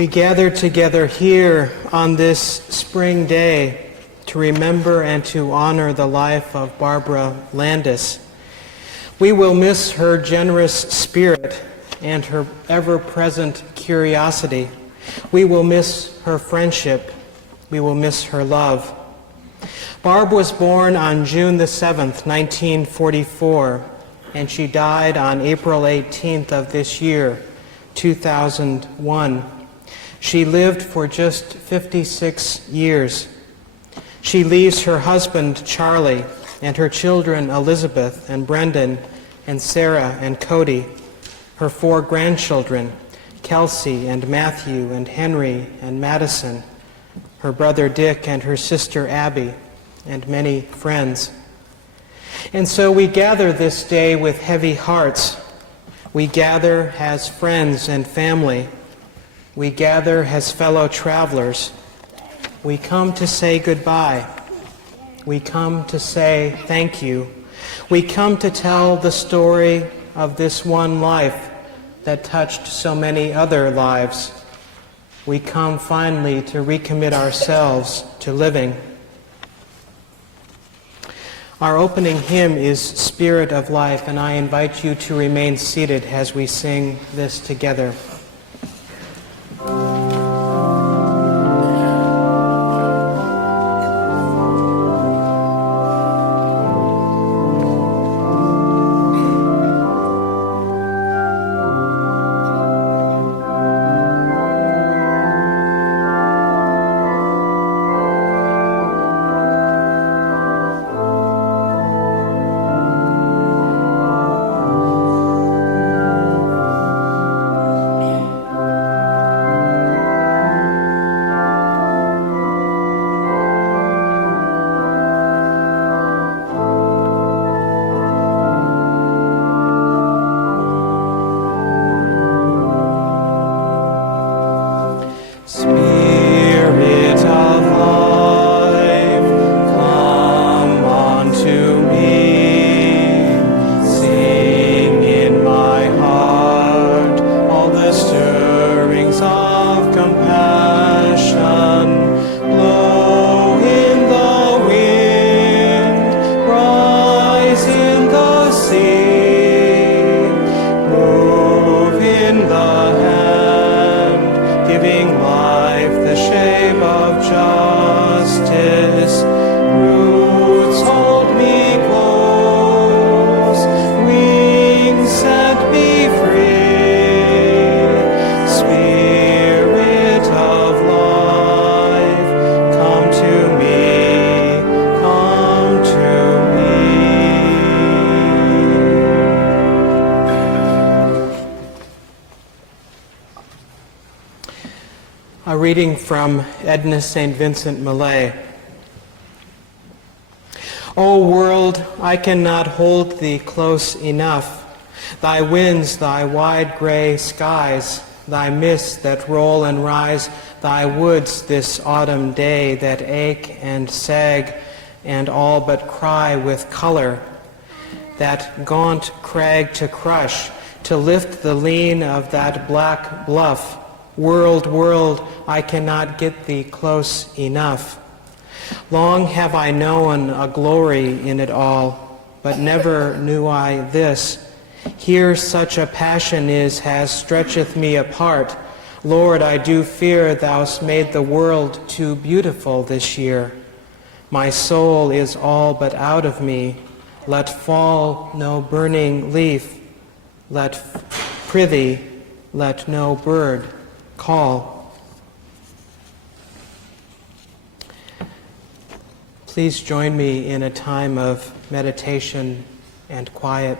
We gather together here on this spring day to remember and to honor the life of Barbara Landis. We will miss her generous spirit and her ever-present curiosity. We will miss her friendship. We will miss her love. Barb was born on June the 7th, 1944, and she died on April 18th of this year, 2001. She lived for just 56 years. She leaves her husband, Charlie, and her children, Elizabeth and Brendan and Sarah and Cody, her 4 grandchildren, Kelsey and Matthew and Henry and Madison, her brother Dick and her sister Abby, and many friends. And so we gather this day with heavy hearts. We gather as friends and family. We gather as fellow travelers. We come to say goodbye. We come to say thank you. We come to tell the story of this one life that touched so many other lives. We come finally to recommit ourselves to living. Our opening hymn is Spirit of Life, and I invite you to remain seated as we sing this together. A reading from Edna St. Vincent Millay. O world, I cannot hold thee close enough. Thy winds, thy wide gray skies, thy mists that roll and rise, thy woods this autumn day that ache and sag and all but cry with color, that gaunt crag to crush, to lift the lean of that black bluff. World, world, I cannot get thee close enough. Long have I known a glory in it all, but never knew I this. Here such a passion is, has stretcheth me apart. Lord, I do fear thou'st made the world too beautiful this year. My soul is all but out of me. Let fall no burning leaf. Let prithee, let no bird call. Please join me in a time of meditation and quiet.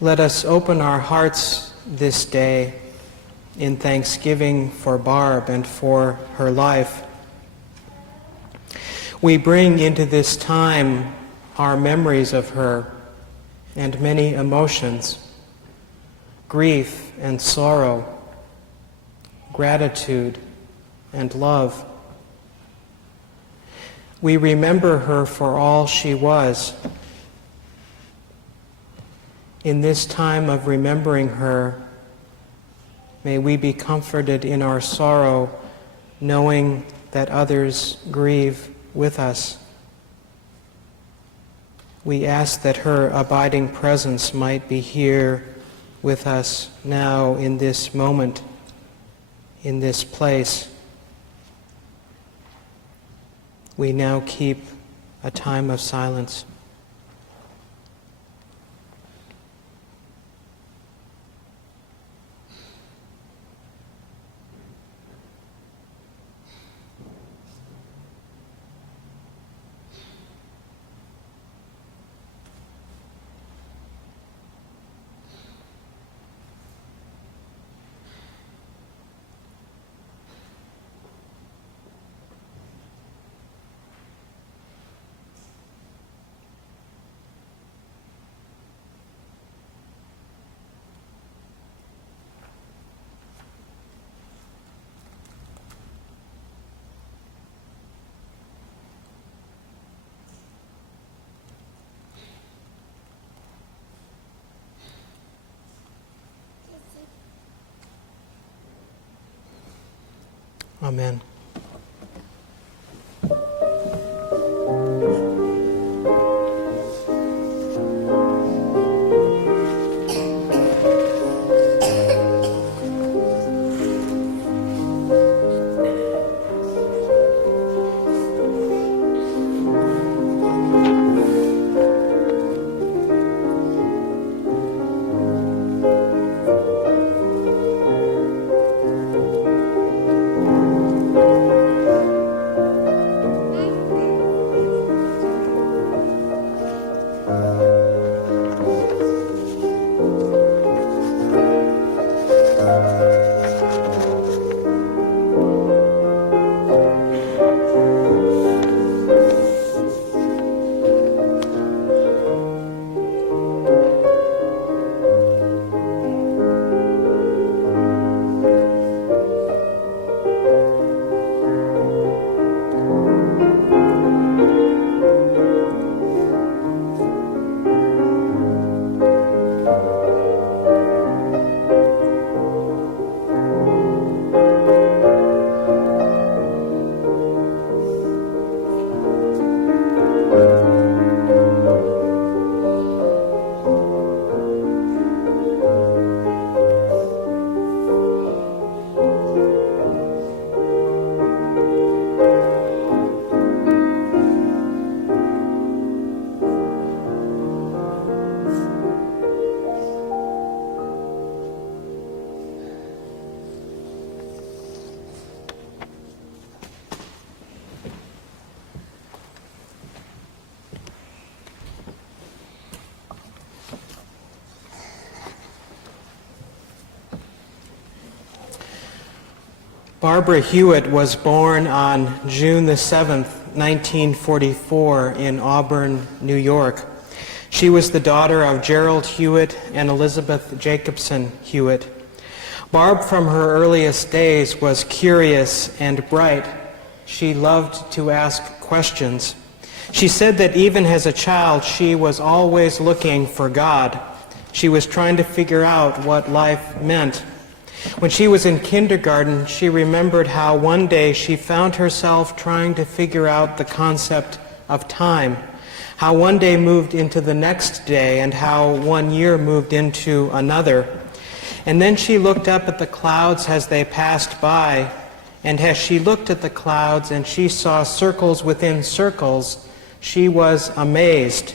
Let us open our hearts this day in thanksgiving for Barb and for her life. We bring into this time our memories of her and many emotions, grief and sorrow, gratitude and love. We remember her for all she was. In this time of remembering her, May we be comforted in our sorrow, knowing that others grieve with us. We ask that her abiding presence might be here with us now in this moment, in this place. We now keep a time of silence. Amen. Barbara Hewitt was born on June the 7th, 1944 in Auburn, New York. She was the daughter of Gerald Hewitt and Elizabeth Jacobson Hewitt. Barb, from her earliest days, was curious and bright. She loved to ask questions. She said that even as a child, she was always looking for God. She was trying to figure out what life meant. When she was in kindergarten, she remembered how one day she found herself trying to figure out the concept of time, how one day moved into the next day, and how 1 year moved into another. And then she looked up at the clouds as they passed by, and as she looked at the clouds and she saw circles within circles, she was amazed.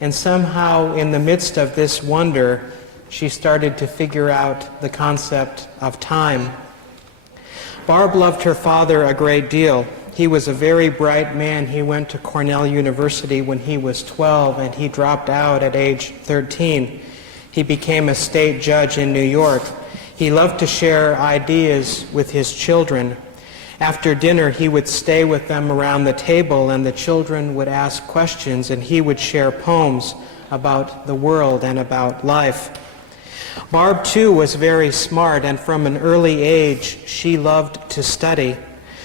And somehow, in the midst of this wonder, she started to figure out the concept of time. Barb loved her father a great deal. He was a very bright man. He went to Cornell University when he was 12, and he dropped out at age 13. He became a state judge in New York. He loved to share ideas with his children. After dinner, he would stay with them around the table, and the children would ask questions, and he would share poems about the world and about life. Barb, too, was very smart, and from an early age, she loved to study.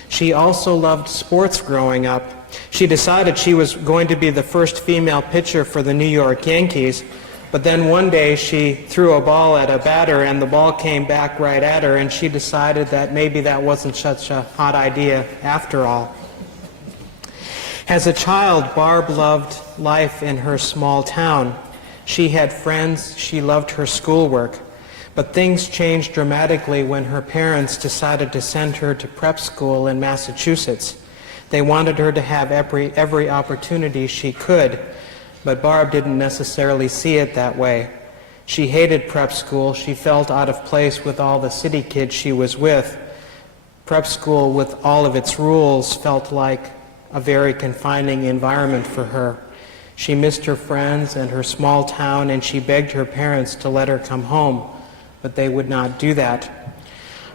She also loved sports growing up. She decided she was going to be the first female pitcher for the New York Yankees, But then one day she threw a ball at a batter and the ball came back right at her, and she decided that maybe that wasn't such a hot idea after all. As a child, Barb loved life in her small town. She had friends, she loved her schoolwork. But things changed dramatically when her parents decided to send her to prep school in Massachusetts. They wanted her to have every opportunity she could, but Barb didn't necessarily see it that way. She hated prep school. She felt out of place with all the city kids she was with. Prep school, with all of its rules, felt like a very confining environment for her. She missed her friends and her small town, and she begged her parents to let her come home, but they would not do that.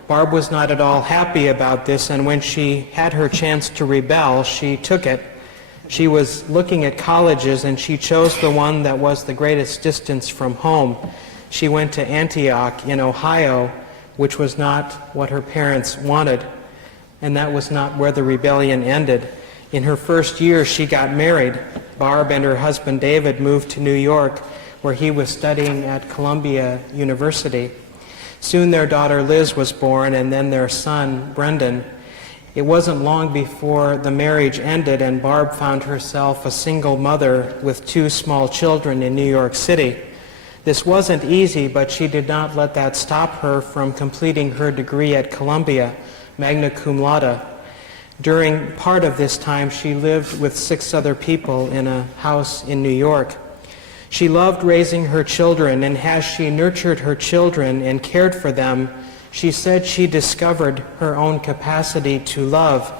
Barb was not at all happy about this, and when she had her chance to rebel, she took it. She was looking at colleges, and she chose the one that was the greatest distance from home. She went to Antioch in Ohio, which was not what her parents wanted, and that was not where the rebellion ended. In her first year, she got married. Barb and her husband David moved to New York, where he was studying at Columbia University. Soon their daughter Liz was born, and then their son Brendan. It wasn't long before the marriage ended, and Barb found herself a single mother with 2 small children in New York City. This wasn't easy, but she did not let that stop her from completing her degree at Columbia, magna cum laude. During part of this time, she lived with 6 other people in a house in New York. She loved raising her children, and as she nurtured her children and cared for them, she said she discovered her own capacity to love.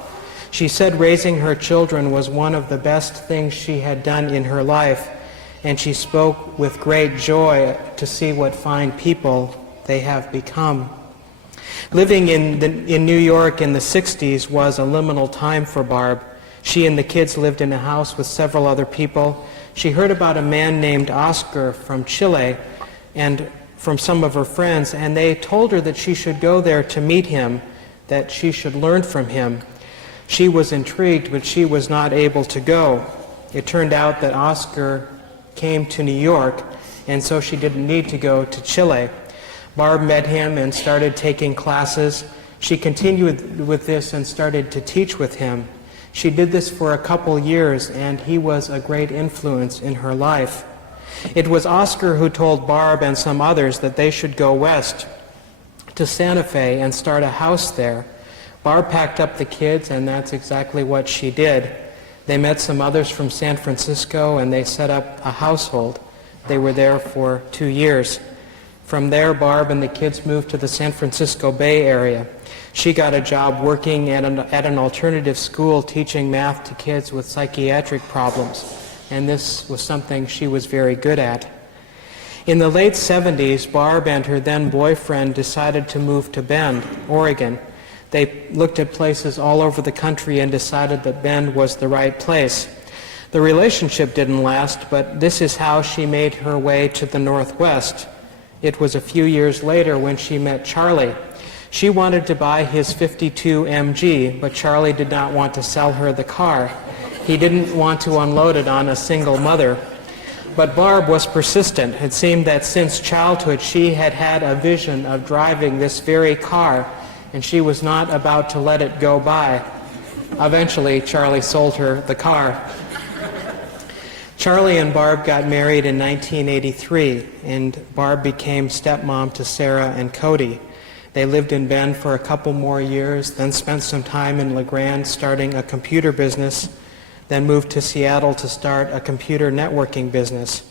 She said raising her children was one of the best things she had done in her life, and she spoke with great joy to see what fine people they have become. Living in New York in the 60s was a liminal time for Barb. She and the kids lived in a house with several other people. She heard about a man named Oscar from Chile and from some of her friends, and they told her that she should go there to meet him, that she should learn from him. She was intrigued, but she was not able to go. It turned out that Oscar came to New York, and so she didn't need to go to Chile. Barb met him and started taking classes. She continued with this and started to teach with him. She did this for a couple years, and he was a great influence in her life. It was Oscar who told Barb and some others that they should go west to Santa Fe and start a house there. Barb packed up the kids, and that's exactly what she did. They met some others from San Francisco, and they set up a household. They were there for 2 years. From there, Barb and the kids moved to the San Francisco Bay Area. She got a job working at an alternative school teaching math to kids with psychiatric problems, and this was something she was very good at. In the late 70s, Barb and her then boyfriend decided to move to Bend, Oregon. They looked at places all over the country and decided that Bend was the right place. The relationship didn't last, but this is how she made her way to the Northwest. It was a few years later when she met Charlie. She wanted to buy his 52 MG, but Charlie did not want to sell her the car. He didn't want to unload it on a single mother. But Barb was persistent. It seemed that since childhood she had had a vision of driving this very car, and she was not about to let it go by. Eventually, Charlie sold her the car. Charlie and Barb got married in 1983, and Barb became stepmom to Sarah and Cody. They lived in Bend for a couple more years, then spent some time in La Grande starting a computer business, then moved to Seattle to start a computer networking business.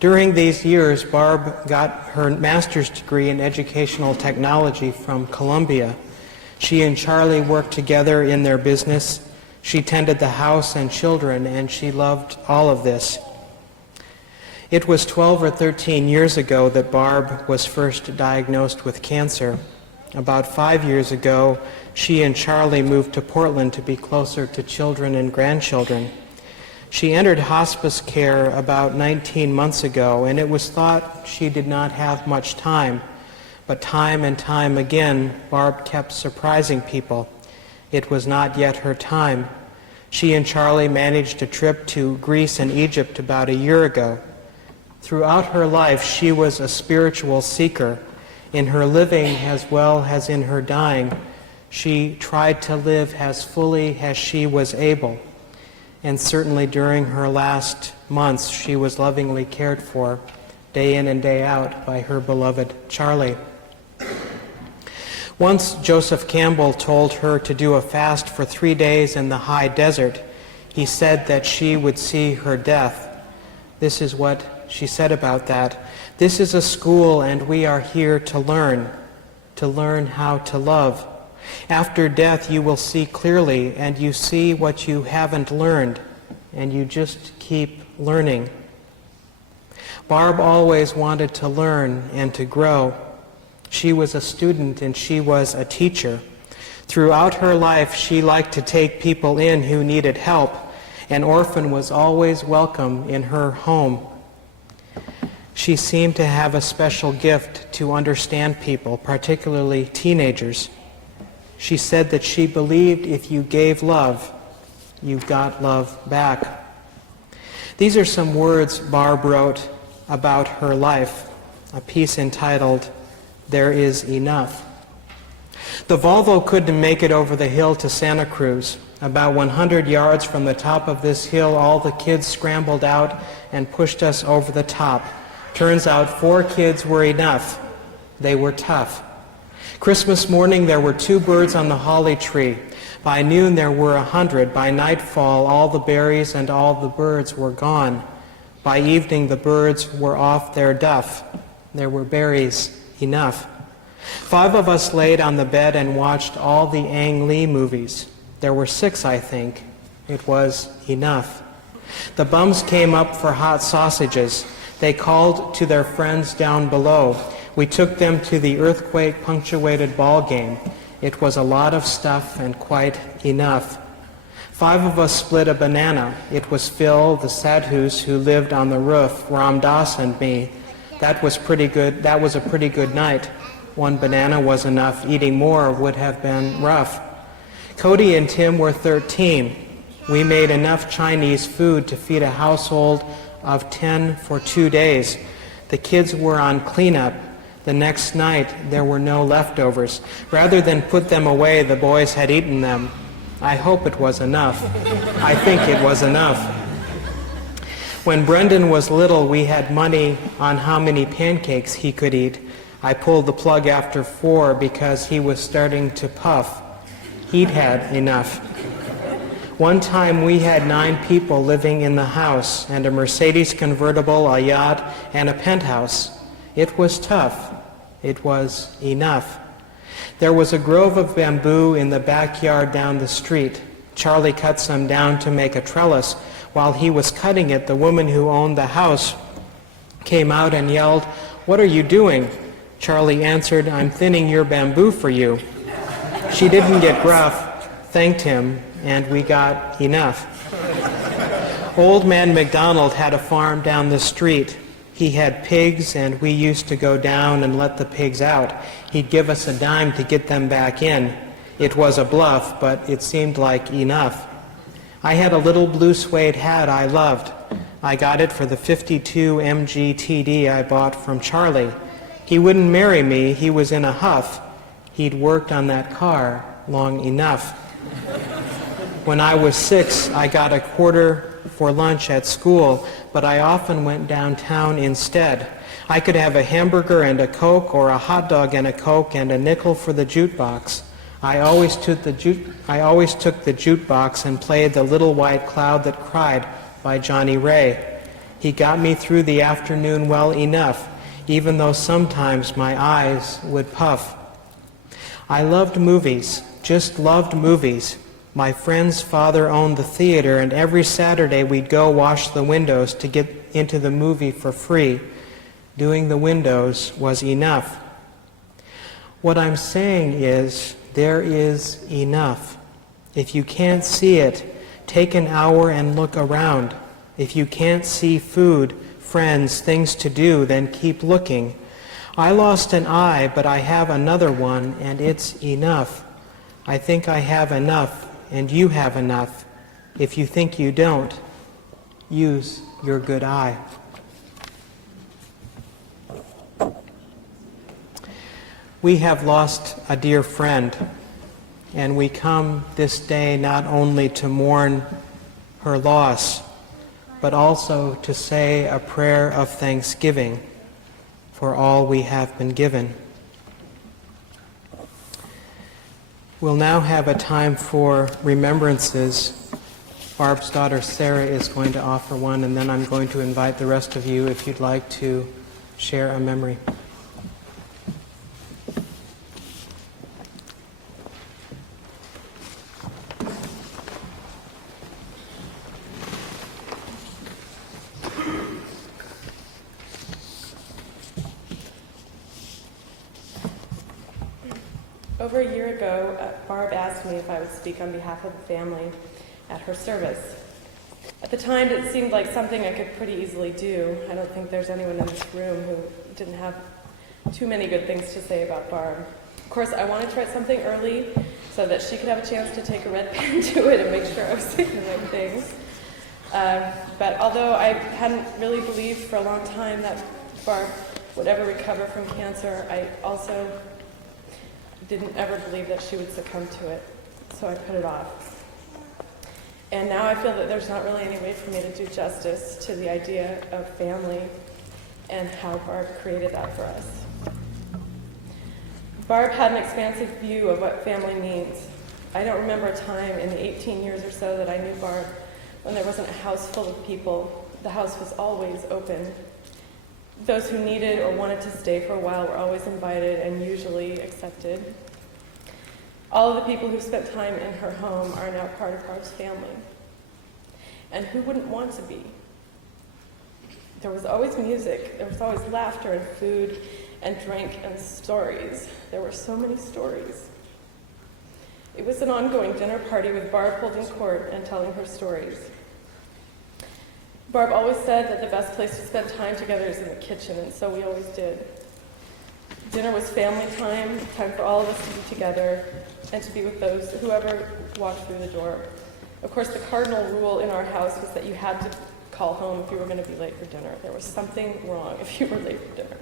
During these years, Barb got her master's degree in educational technology from Columbia. She and Charlie worked together in their business. She tended the house and children, and she loved all of this. It was 12 or 13 years ago that Barb was first diagnosed with cancer. About 5 years ago, she and Charlie moved to Portland to be closer to children and grandchildren. She entered hospice care about 19 months ago, and it was thought she did not have much time. But time and time again, Barb kept surprising people. It was not yet her time. She and Charlie managed a trip to Greece and Egypt about a year ago. Throughout her life, she was a spiritual seeker. In her living as well as in her dying, she tried to live as fully as she was able. And certainly during her last months, she was lovingly cared for, day in and day out, by her beloved Charlie. Once Joseph Campbell told her to do a fast for 3 days in the high desert. He said that she would see her death. This is what she said about that. This is a school, and we are here to learn how to love. After death, you will see clearly, and you see what you haven't learned, and you just keep learning. Barb always wanted to learn and to grow. She was a student and she was a teacher. Throughout her life, she liked to take people in who needed help. An orphan was always welcome in her home. She seemed to have a special gift to understand people, particularly teenagers. She said that she believed if you gave love, you got love back. These are some words Barb wrote about her life, a piece entitled, "There Is Enough." The Volvo couldn't make it over the hill to Santa Cruz. About 100 yards from the top of this hill, all the kids scrambled out and pushed us over the top. Turns out 4 kids were enough. They were tough. Christmas morning, there were 2 birds on the holly tree. By noon, there were 100. By nightfall, all the berries and all the birds were gone. By evening, the birds were off their duff. There were berries enough. 5 of us laid on the bed and watched all the Ang Lee movies. There were 6, I think. It was enough. The bums came up for hot sausages. They called to their friends down below. We took them to the earthquake-punctuated ball game. It was a lot of stuff and quite enough. 5 of us split a banana. It was Phil, the Sadhus who lived on the roof, Ram Dass, and me. That was pretty good. That was a pretty good night. 1 banana was enough. Eating more would have been rough. Cody and Tim were 13. We made enough Chinese food to feed a household of 10 for 2 days. The kids were on cleanup. The next night, there were no leftovers. Rather than put them away, the boys had eaten them. I hope it was enough. I think it was enough. When Brendan was little, we had money on how many pancakes he could eat. I pulled the plug after 4 because he was starting to puff. He'd had enough. One time we had 9 people living in the house, and a Mercedes convertible, a yacht, and a penthouse. It was tough. It was enough. There was a grove of bamboo in the backyard down the street. Charlie cut some down to make a trellis. While he was cutting it, the woman who owned the house came out and yelled, "What are you doing?" Charlie answered, "I'm thinning your bamboo for you." She didn't get gruff, thanked him, and we got enough. Old Man McDonald had a farm down the street. He had pigs, and we used to go down and let the pigs out. He'd give us a dime to get them back in. It was a bluff, but it seemed like enough. I had a little blue suede hat I loved. I got it for the 52 MGTD I bought from Charlie. He wouldn't marry me. He was in a huff. He'd worked on that car long enough. When I was 6, I got a quarter for lunch at school, but I often went downtown instead. I could have a hamburger and a Coke, or a hot dog and a Coke, and a nickel for the jukebox. I always took the jukebox and played The Little White Cloud That Cried by Johnny Ray. He got me through the afternoon well enough, even though sometimes my eyes would puff. I loved movies, just loved movies. My friend's father owned the theater, and every Saturday we'd go wash the windows to get into the movie for free. Doing the windows was enough. What I'm saying is, there is enough. If you can't see it, take an hour and look around. If you can't see food, friends, things to do, then keep looking. I lost an eye, but I have another one, and it's enough. I think I have enough, and you have enough. If you think you don't, use your good eye. we have lost a dear friend, and we come this day not only to mourn her loss, but also to say a prayer of thanksgiving for all we have been given. We'll now have a time for remembrances. Barb's daughter Sarah is going to offer one, and then I'm going to invite the rest of you if you'd like to share a memory. Over a year ago, Barb asked me if I would speak on behalf of the family at her service. At the time, it seemed like something I could pretty easily do. I don't think there's anyone in this room who didn't have too many good things to say about Barb. Of course, I wanted to write something early so that she could have a chance to take a red pen to it and make sure I was saying the right things. But although I hadn't really believed for a long time that Barb would ever recover from cancer, I also didn't ever believe that she would succumb to it, so I put it off. And now I feel that there's not really any way for me to do justice to the idea of family and how Barb created that for us. Barb had an expansive view of what family means. I don't remember a time in the 18 years or so that I knew Barb when there wasn't a house full of people. The house was always open. Those who needed or wanted to stay for a while were always invited and usually accepted. All of the people who spent time in her home are now part of Barb's family. And who wouldn't want to be? There was always music, there was always laughter and food and drink and stories. There were so many stories. It was an ongoing dinner party with Barb holding court and telling her stories. Barb always said that the best place to spend time together is in the kitchen, and so we always did. Dinner was family time for all of us to be together and to be with whoever walked through the door. Of course, the cardinal rule in our house was that you had to call home if you were going to be late for dinner. There was something wrong if you were late for dinner.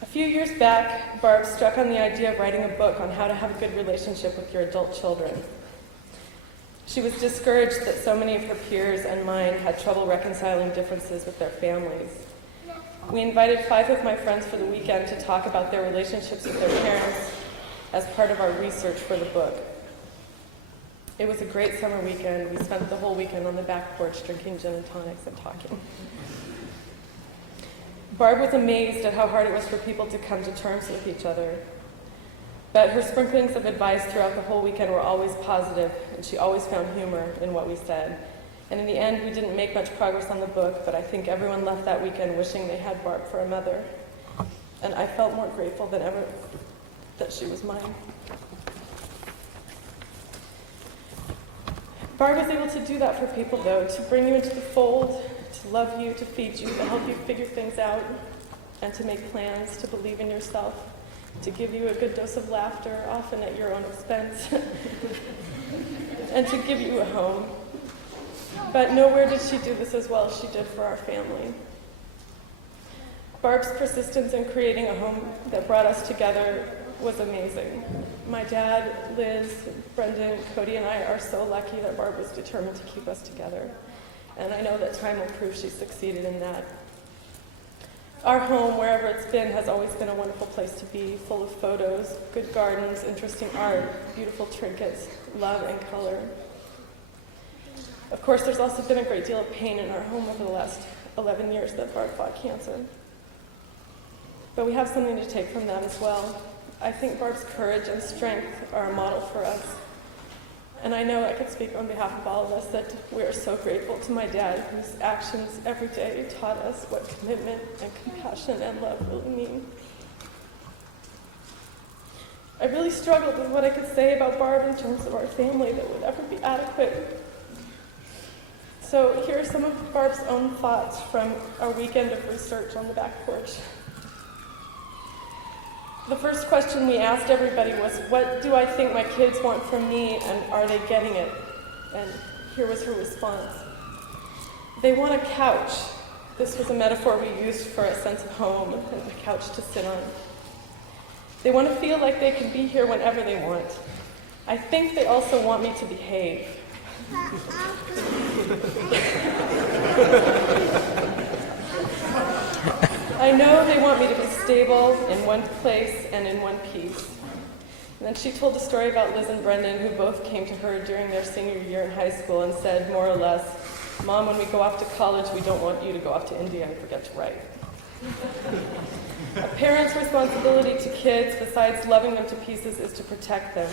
A few years back, Barb struck on the idea of writing a book on how to have a good relationship with your adult children. She was discouraged that so many of her peers and mine had trouble reconciling differences with their families. We invited 5 of my friends for the weekend to talk about their relationships with their parents as part of our research for the book. It was a great summer weekend. We spent the whole weekend on the back porch drinking gin and tonics and talking. Barb was amazed at how hard it was for people to come to terms with each other. But her sprinklings of advice throughout the whole weekend were always positive, and she always found humor in what we said. And in the end, we didn't make much progress on the book, but I think everyone left that weekend wishing they had Barb for a mother. And I felt more grateful than ever that she was mine. Barb was able to do that for people, though, to bring you into the fold, to love you, to feed you, to help you figure things out, and to make plans, to believe in yourself, to give you a good dose of laughter, often at your own expense, and to give you a home. But nowhere did she do this as well as she did for our family. Barb's persistence in creating a home that brought us together was amazing. My dad, Liz, Brendan, Cody, and I are so lucky that Barb was determined to keep us together. And I know that time will prove she succeeded in that. Our home, wherever it's been, has always been a wonderful place to be, full of photos, good gardens, interesting art, beautiful trinkets, love and color. Of course, there's also been a great deal of pain in our home over the last 11 years that Barb fought cancer. But we have something to take from that as well. I think Barb's courage and strength are a model for us. And I know I could speak on behalf of all of us that we are so grateful to my dad, whose actions every day taught us what commitment and compassion and love really mean. I really struggled with what I could say about Barb in terms of our family that would ever be adequate. So here are some of Barb's own thoughts from our weekend of research on the back porch. The first question we asked everybody was, what do I think my kids want from me, and are they getting it? And here was her response. They want a couch. This was a metaphor we used for a sense of home and a couch to sit on. They want to feel like they can be here whenever they want. I think they also want me to behave. I know they want me to be stable in one place and in one piece. And then she told a story about Liz and Brendan, who both came to her during their senior year in high school and said, more or less, "Mom, when we go off to college, we don't want you to go off to India and forget to write." A parent's responsibility to kids, besides loving them to pieces, is to protect them.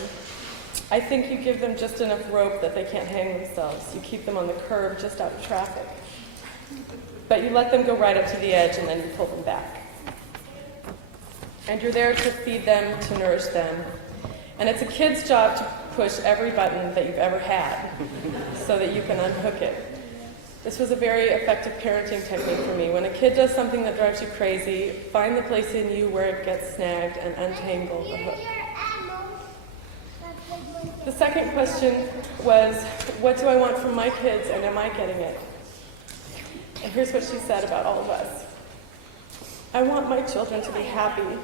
I think you give them just enough rope that they can't hang themselves. You keep them on the curb, just out of traffic. But you let them go right up to the edge and then you pull them back. And you're there to feed them, to nourish them. And it's a kid's job to push every button that you've ever had so that you can unhook it. This was a very effective parenting technique for me. When a kid does something that drives you crazy, find the place in you where it gets snagged and untangle the hook. The second question was, what do I want from my kids and am I getting it? And here's what she said about all of us. I want my children to be happy,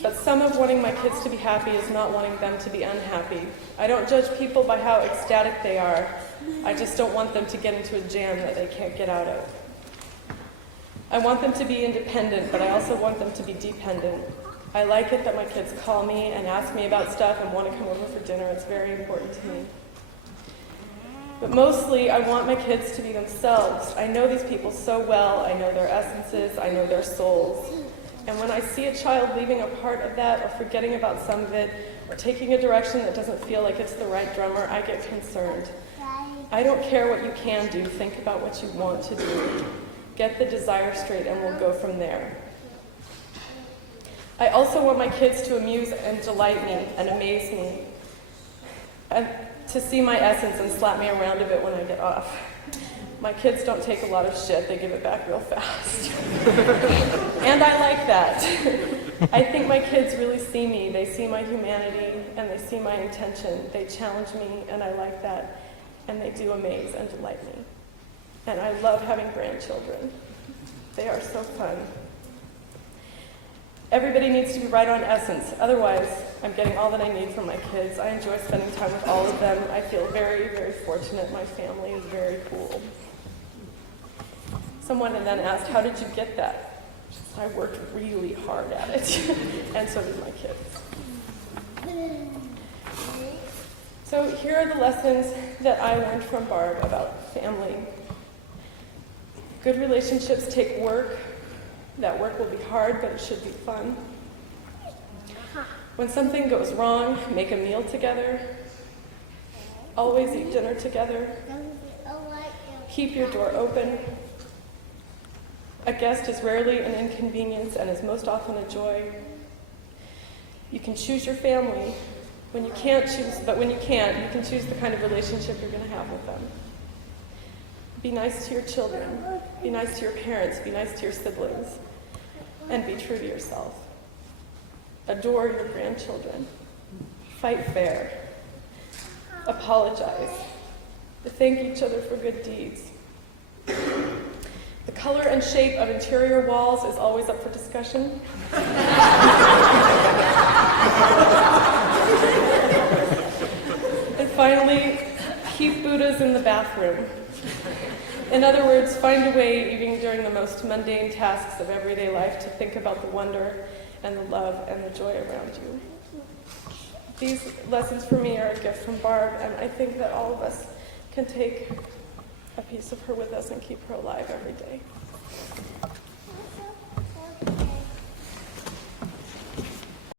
but some of wanting my kids to be happy is not wanting them to be unhappy. I don't judge people by how ecstatic they are. I just don't want them to get into a jam that they can't get out of. I want them to be independent, but I also want them to be dependent. I like it that my kids call me and ask me about stuff and want to come over for dinner. It's very important to me. But mostly, I want my kids to be themselves. I know these people so well. I know their essences. I know their souls. And when I see a child leaving a part of that or forgetting about some of it or taking a direction that doesn't feel like it's the right drummer, I get concerned. I don't care what you can do. Think about what you want to do. Get the desire straight and we'll go from there. I also want my kids to amuse and delight me and amaze me, and to see my essence and slap me around a bit when I get off. My kids don't take a lot of shit, they give it back real fast. And I like that. I think my kids really see me. They see my humanity and they see my intention. They challenge me and I like that. And they do amaze and delight me. And I love having grandchildren. They are so fun. Everybody needs to be right on essence. Otherwise, I'm getting all that I need from my kids. I enjoy spending time with all of them. I feel very, very fortunate. My family is very cool. Someone then asked, how did you get that? I worked really hard at it. And so did my kids. So here are the lessons that I learned from Barb about family. Good relationships take work. That work will be hard, but it should be fun. When something goes wrong, make a meal together. Always eat dinner together. Keep your door open. A guest is rarely an inconvenience and is most often a joy. You can choose your family. When you can't choose, but when you can't, you can choose the kind of relationship you're going to have with them. Be nice to your children. Be nice to your parents. Be nice to your siblings. And be true to yourself. Adore your grandchildren. Fight fair. Apologize. Thank each other for good deeds. The color and shape of interior walls is always up for discussion. And finally, keep Buddhas in the bathroom. In other words, find a way, even during the most mundane tasks of everyday life, to think about the wonder and the love and the joy around you. These lessons for me are a gift from Barb, and I think that all of us can take a piece of her with us and keep her alive every day.